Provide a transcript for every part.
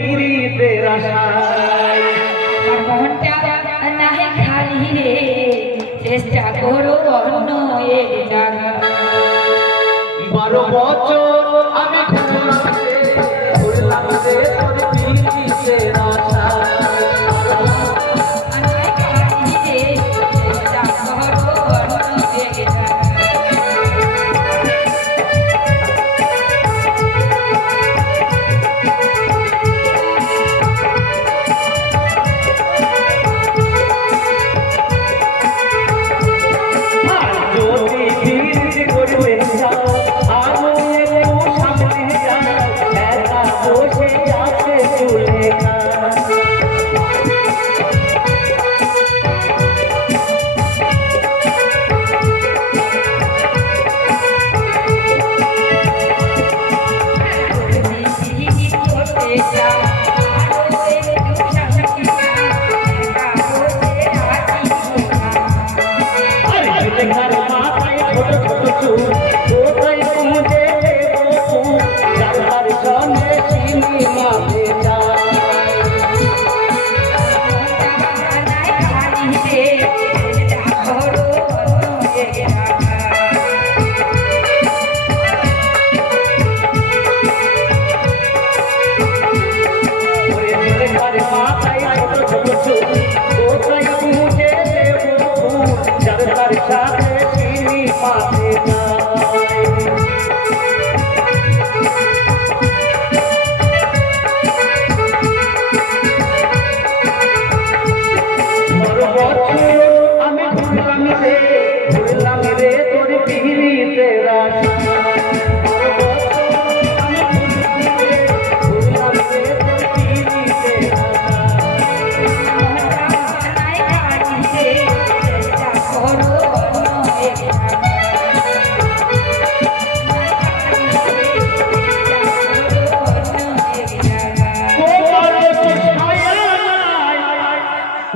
পীড়িতের আশায় মনটা নাহি খালি রে চেষ্টা করো অন্য এক জায়গা 12 বছর আমি ঘুরলাম রে তোর পীড়িতের আশায়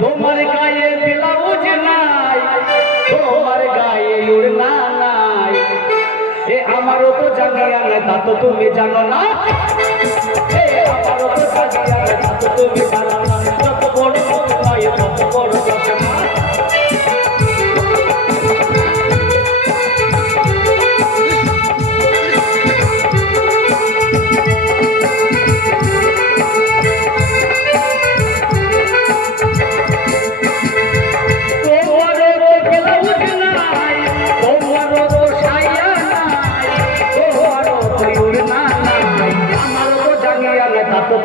তোমার গায়ে ব্লাউজ নাই তোমার গায়ে ওড়না নাই এ আমারও তো জানিয়া না তা তো তুমি জানো না এ আমারও তো জানিয়া না তা তো তুমি জানো না যত বড় নয় তত বড় চশমা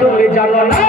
তুমি জানো না